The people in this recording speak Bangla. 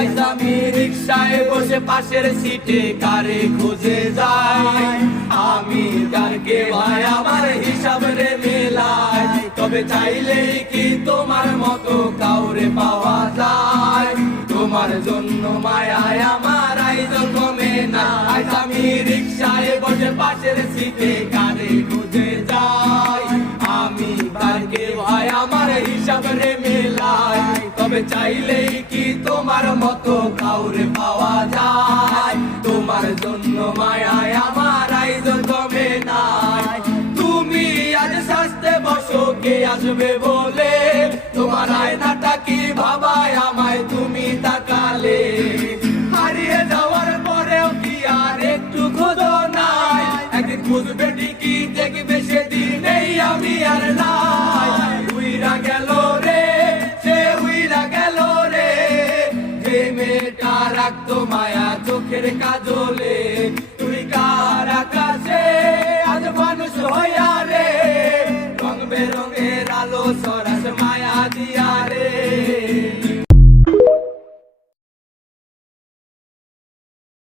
আজ আমি রিক্সায় বসে পাশের সিটে কারে খুঁজে যাই, আমি কারকে ভাই আমার হিসাব রে মেলাই। তবে চাইলেই কি তোমার মতো কাউরে পাওয়া যায়, তোমার জন্য মায়ায় আমার আয়োজন কমে না। আজ আমি রিক্সায় বসে পাশের সিটে কারে খুঁজে যাই, আমি কারকে ভাই আমার হিসাব রে মেলাই। তবে চাইলেই কি তোমার মতো কাউরে পাওয়া যায়, তোমার জন্য মায়ায় আমার আয়োজন কমে নাই। তুমি আজ সাজতে বসো কে আসবে বলে, তোমার আয়নাটা কি ভাবায় আমায় তুমি তাকালে। হারিয়ে যাওয়ার পরেও কি আর একটু খোঁজো নাই, একদিন খুঁজবে ঠিকই দেখবে সেদিনেই আমি আর নাই। উইরা গেল রে সে উইরা গেল রে, যে মেয়েটা রাখতো মায়া চোখের কাজলে।